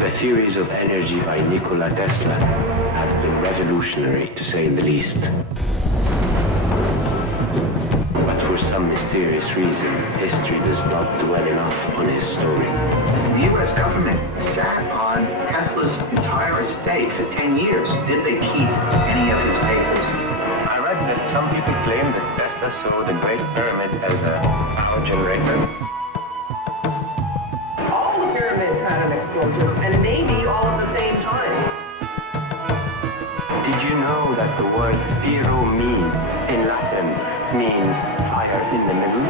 The theories of energy by Nikola Tesla have been revolutionary, to say the least. But for some mysterious reason, history does not dwell enough on his story. The U.S. government sat on Tesla's entire estate for 10 years. Did they keep any of his papers? I read that some people claim that Tesla saw the Great Pyramid as a power generator. All the pyramids had an explosion, and maybe all at the same time. Did you know that the word "pyromene" in Latin means fire in the middle?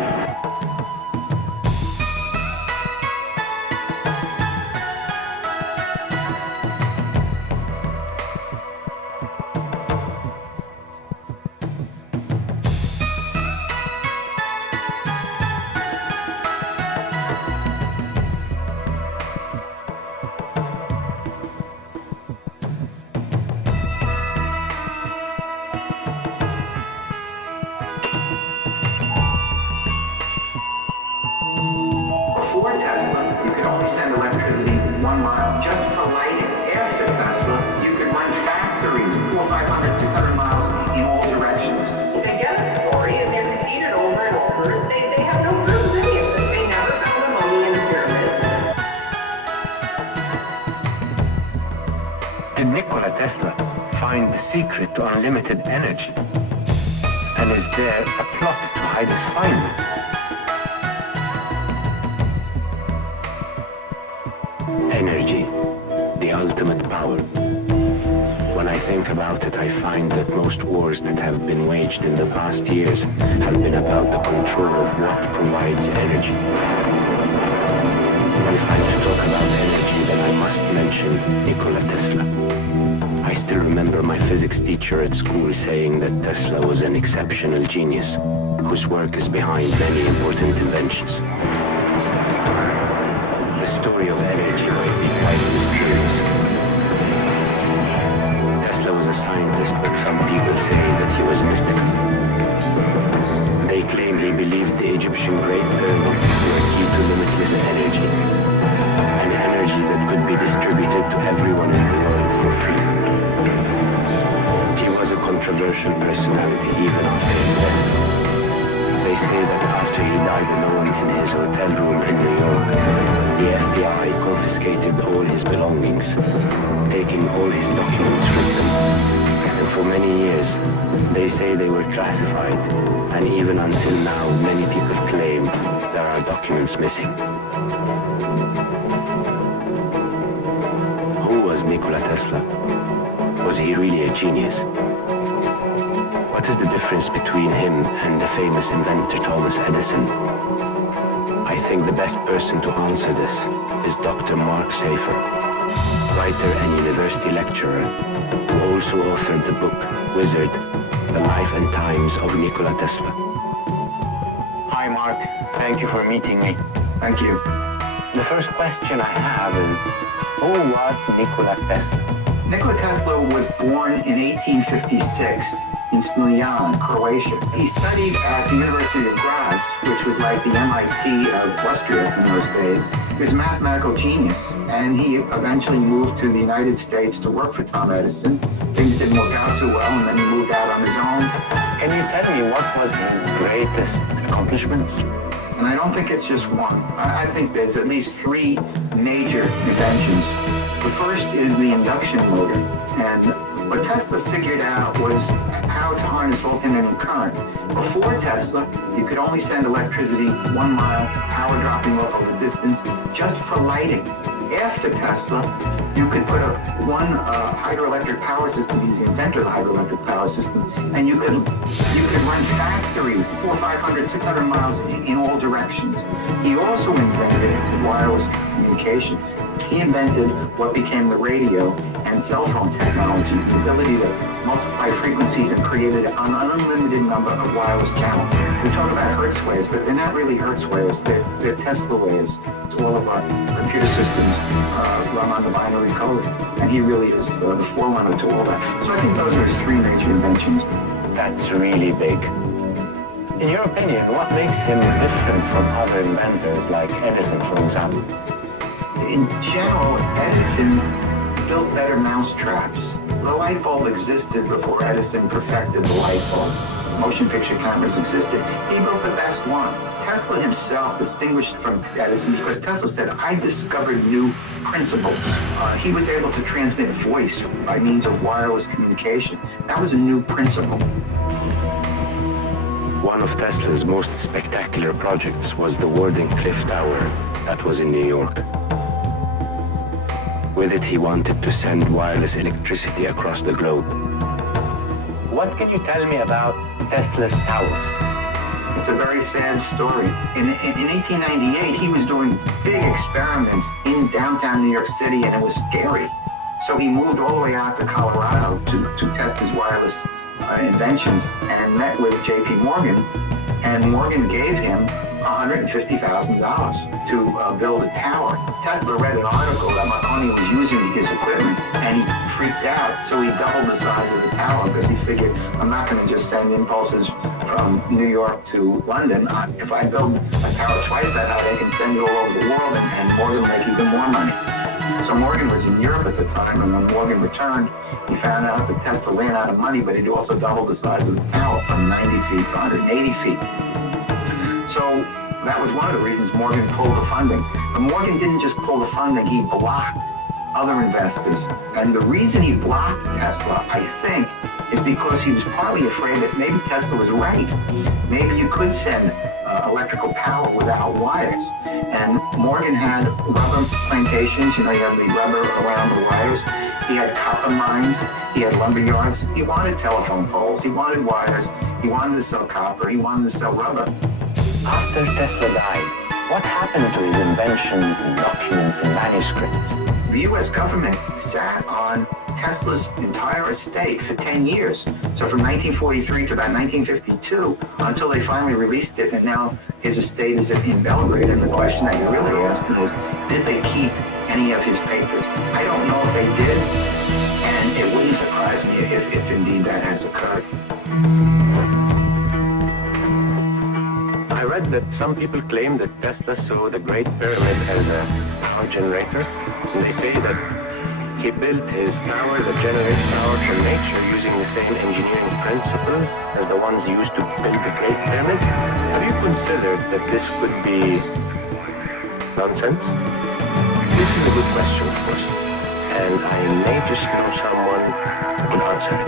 Before Tesla, you could only send electricity 1 mile just for lighting. After Tesla, you could run factories 400, 500, 600 miles in all directions. They get the story, and they're repeated over and over. They have no proof of any of this. They never found a mummy in the pyramids. Did Nikola Tesla find the secret to unlimited energy? And is there a plot to hide his findings? Energy, the ultimate power. When I think about it, I find that most wars that have been waged in the past years have been about the control of what provides energy. If I'm to talk about energy, then I must mention Nikola Tesla. I still remember my physics teacher at school saying that Tesla was an exceptional genius, whose work is behind many important inventions. The story of energy might be quite mysterious. Tesla was a scientist, but some people say that he was mystical. They claim he believed the Egyptian Great Pyramids were key to limitless energy, an energy that could be distributed to everyone in the world for free. He was a controversial personality even after his death. They say that after he died alone in his hotel room in New York, the FBI confiscated all his belongings, taking all his documents with them. And for many years, they say they were classified, and even until now, many people claim there are documents missing. Who was Nikola Tesla? Was he really a genius? What is the difference between him and the famous inventor Thomas Edison? I think the best person to answer this is Dr. Mark Safer, writer and university lecturer, who also authored the book Wizard, The Life and Times of Nikola Tesla. Hi Mark, thank you for meeting me. Thank you. The first question I have is, who was Nikola Tesla? Nikola Tesla was born in 1856 in Smiljan, Croatia. He studied at the University of Graz, which was like the MIT of Austria in those days. He was a mathematical genius, and he eventually moved to the United States to work for Tom Edison. Things didn't work out so well, and then he moved out on his own. Can you tell me what was his greatest accomplishments? And I don't think it's just one. I think there's at least 3 major inventions. The first is the induction motor, and what Tesla figured out was how to harness alternating current. Before Tesla, you could only send electricity 1 mile, power dropping off of a distance, just for lighting. After Tesla, you could put up one hydroelectric power system. He's the inventor of the hydroelectric power system, and you could run factories 400, 500, 600 miles in all directions. He also invented wireless communication. He invented what became the radio and cell phone technology, the ability to multiply frequencies and created an unlimited number of wireless channels. We talk about Hertz waves, but they're not really Hertz waves, they're Tesla waves. So all of our computer systems run on the binary code, and he really is the forerunner to all that. So I think those are his 3 major inventions. That's really big. In your opinion, what makes him different from other inventors like Edison, for example? in general, Edison built better mousetraps. The light bulb existed before Edison perfected the light bulb. Motion picture cameras existed. He built the best one. Tesla himself distinguished from Edison because Tesla said, I discovered new principles. He was able to transmit voice by means of wireless communication. That was a new principle. One of Tesla's most spectacular projects was the Warden Cliff Tower that was in New York. With it, he wanted to send wireless electricity across the globe. What can you tell me about Tesla's towers? It's a very sad story. In 1898, he was doing big experiments in downtown New York City, and it was scary. So he moved all the way out to Colorado to test his wireless inventions and met with J.P. Morgan, and Morgan gave him $150,000 to build a tower. Tesla read an article that Marconi was using his equipment, and he freaked out, so he doubled the size of the tower because he figured, I'm not going to just send impulses from New York to London. If I build a tower twice that high, they can send it all over the world, and Morgan will make even more money. So Morgan was in Europe at the time, and when Morgan returned, he found out that Tesla ran out of money, but he'd also doubled the size of the tower from 90 feet to 180 feet. So that was one of the reasons Morgan pulled the funding. But Morgan didn't just pull the funding, he blocked other investors. And the reason he blocked Tesla, I think, is because he was partly afraid that maybe Tesla was right. Maybe you could send electrical power without wires. And Morgan had rubber plantations, you have the rubber around the wires. He had copper mines, he had lumber yards. He wanted telephone poles, he wanted wires, he wanted to sell copper, he wanted to sell rubber. After Tesla died, what happened to his inventions and documents and manuscripts? The U.S. government sat on Tesla's entire estate for 10 years. So from 1943 to about 1952, until they finally released it, and now his estate is in Belgrade. And the question that you're really asking is, did they keep any of his papers? I don't know if they did, and it wouldn't surprise me if indeed that has occurred. I read that some people claim that Tesla saw the Great Pyramid as a power generator, and they say that he built his tower that generates power from nature using the same engineering principles as the ones used to build the Great Pyramid. Have you considered that this could be nonsense? This is a good question, of course, and I may just know someone who will answer it.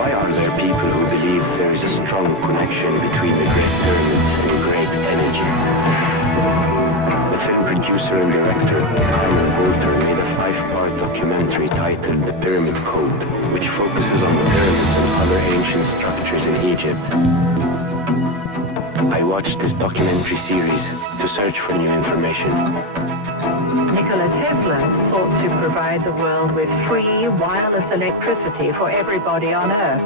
Why are there people who believe there is a strong connection between the Great Pyramids and great energy? The film producer and director Hyman Bolter made a 5-part documentary titled The Pyramid Code, which focuses on the pyramids and other ancient structures in Egypt. I watched this documentary series to search for new information. Nikola Tesla sought to provide the world with free, wireless electricity for everybody on Earth.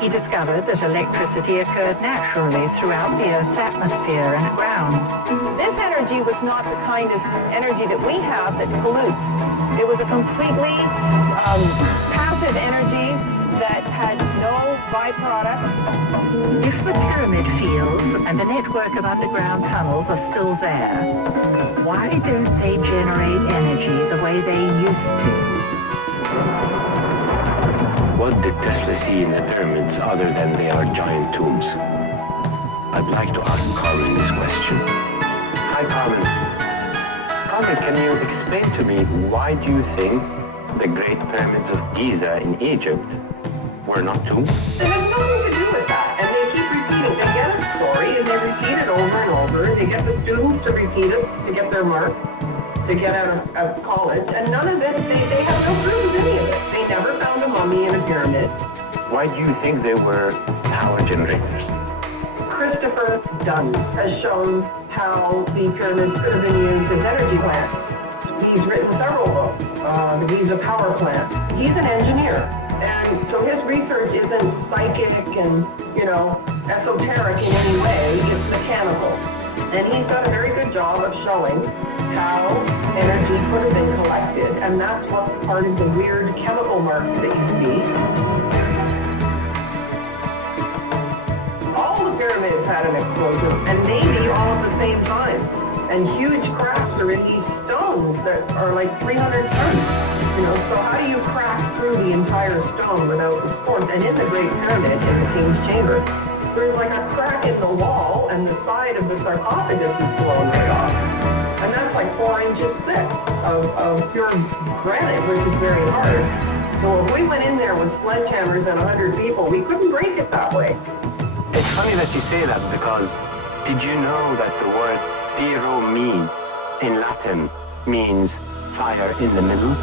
He discovered that electricity occurred naturally throughout the Earth's atmosphere and ground. This energy was not the kind of energy that we have that pollutes. It was a completely passive energy that had no byproducts. If the pyramid fields and the network of underground tunnels are still there, why don't they generate energy the way they used to? What did Tesla see in the pyramids other than they are giant tombs? I'd like to ask Carmen this question. Hi, Carmen. Carmen, can you explain to me why do you think the Great Pyramids of Giza in Egypt were not tombs? It has nothing to do with that. And they keep repeating. They get a story and they repeat it over and over. They get the students to repeat it to get their mark, to get out of college. And none of it, they have no proof of any of it. They never found a mummy in a pyramid. Why do you think they were power generators? Christopher Dunn has shown how the pyramids could have been used as energy plants. He's written several books. The Giza Power Plant. He's an engineer. And so his research isn't psychic and, esoteric in any way. It's mechanical. And he's done a very good job of showing how energy could have been collected. And that's what part of the weird chemical marks that you see. All the pyramids had an explosion, and maybe all at the same time. And huge cracks are in these stones that are like 300 tons. You know, so how do you crack through the entire stone without the force? And in the Great Pyramid, in the King's Chamber, there's like a crack in the wall, and the side of the sarcophagus is blown right off. And that's like 4 inches thick of pure granite, which is very hard. So if we went in there with sledgehammers and 100 people, we couldn't break it that way. It's funny that you say that, because did you know that the word pyromene in Latin means fire in the middle?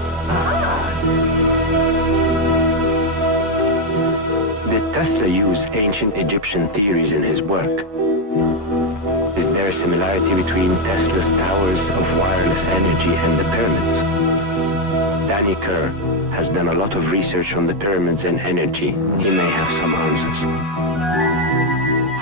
Did Tesla use ancient Egyptian theories in his work? Is there a similarity between Tesla's towers of wireless energy and the pyramids? Danny Kerr has done a lot of research on the pyramids and energy. He may have some answers.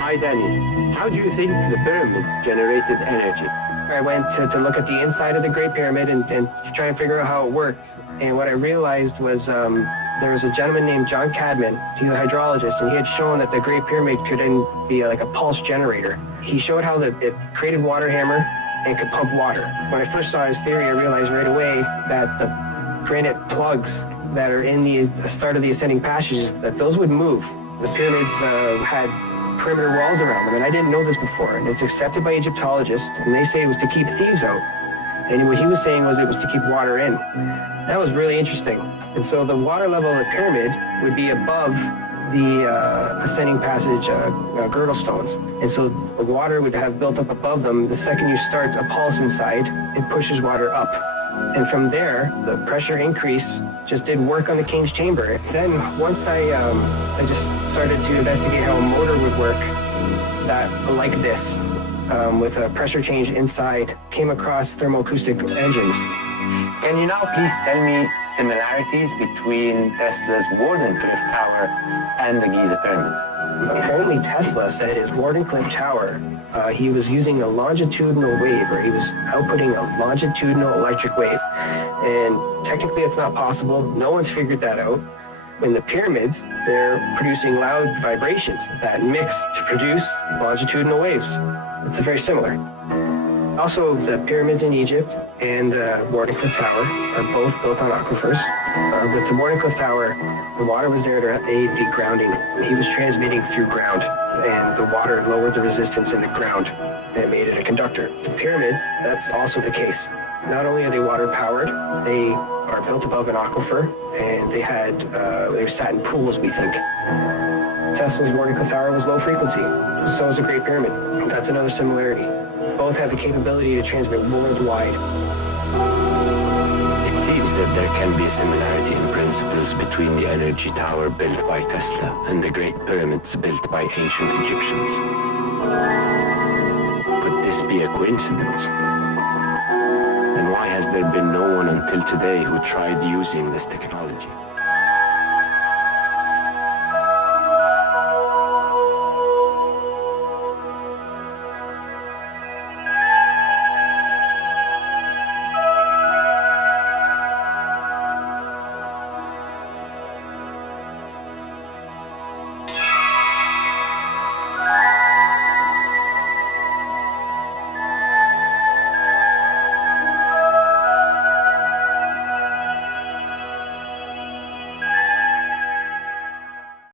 Hi Danny, how do you think the pyramids generated energy? I went to look at the inside of the Great Pyramid and to try and figure out how it worked. And what I realized was there was a gentleman named John Cadman. He's a hydrologist, and he had shown that the Great Pyramid could then be like a pulse generator. He showed how it created water hammer and could pump water. When I first saw his theory, I realized right away that the granite plugs that are in the start of the ascending passages, that those would move. The pyramids had perimeter walls around them, and I didn't know this before, and it's accepted by Egyptologists, and they say it was to keep thieves out. And what he was saying was it was to keep water in. That was really interesting. And so the water level of the pyramid would be above the ascending passage girdle stones. And so the water would have built up above them. The second you start a pulse inside, it pushes water up. And from there, the pressure increase just did work on the King's Chamber. Then once I just started to investigate how a motor would work that like this, with a pressure change inside, came across thermoacoustic engines. Can you now please tell me similarities between Tesla's Wardenclyffe Tower and the Giza Pyramid? Apparently Tesla said his Wardenclyffe Tower, he was using a longitudinal wave, or he was outputting a longitudinal electric wave. And technically it's not possible. No one's figured that out. In the pyramids, they're producing loud vibrations that mix to produce longitudinal waves. It's very similar. Also, the pyramids in Egypt and the Wardenclyffe Tower are both built on aquifers. With the Wardenclyffe Tower, the water was there to aid the grounding. He was transmitting through ground, and the water lowered the resistance in the ground and made it a conductor. The pyramids, that's also the case. Not only are they water-powered, they are built above an aquifer, and they were sat in pools, we think. Tesla's Wardenclyffe Tower was low frequency, so is the Great Pyramid. That's another similarity. Both have the capability to transmit worldwide. It seems that there can be a similarity in principles between the energy tower built by Tesla and the Great Pyramids built by ancient Egyptians. Could this be a coincidence? Then why has there been no one until today who tried using this technology?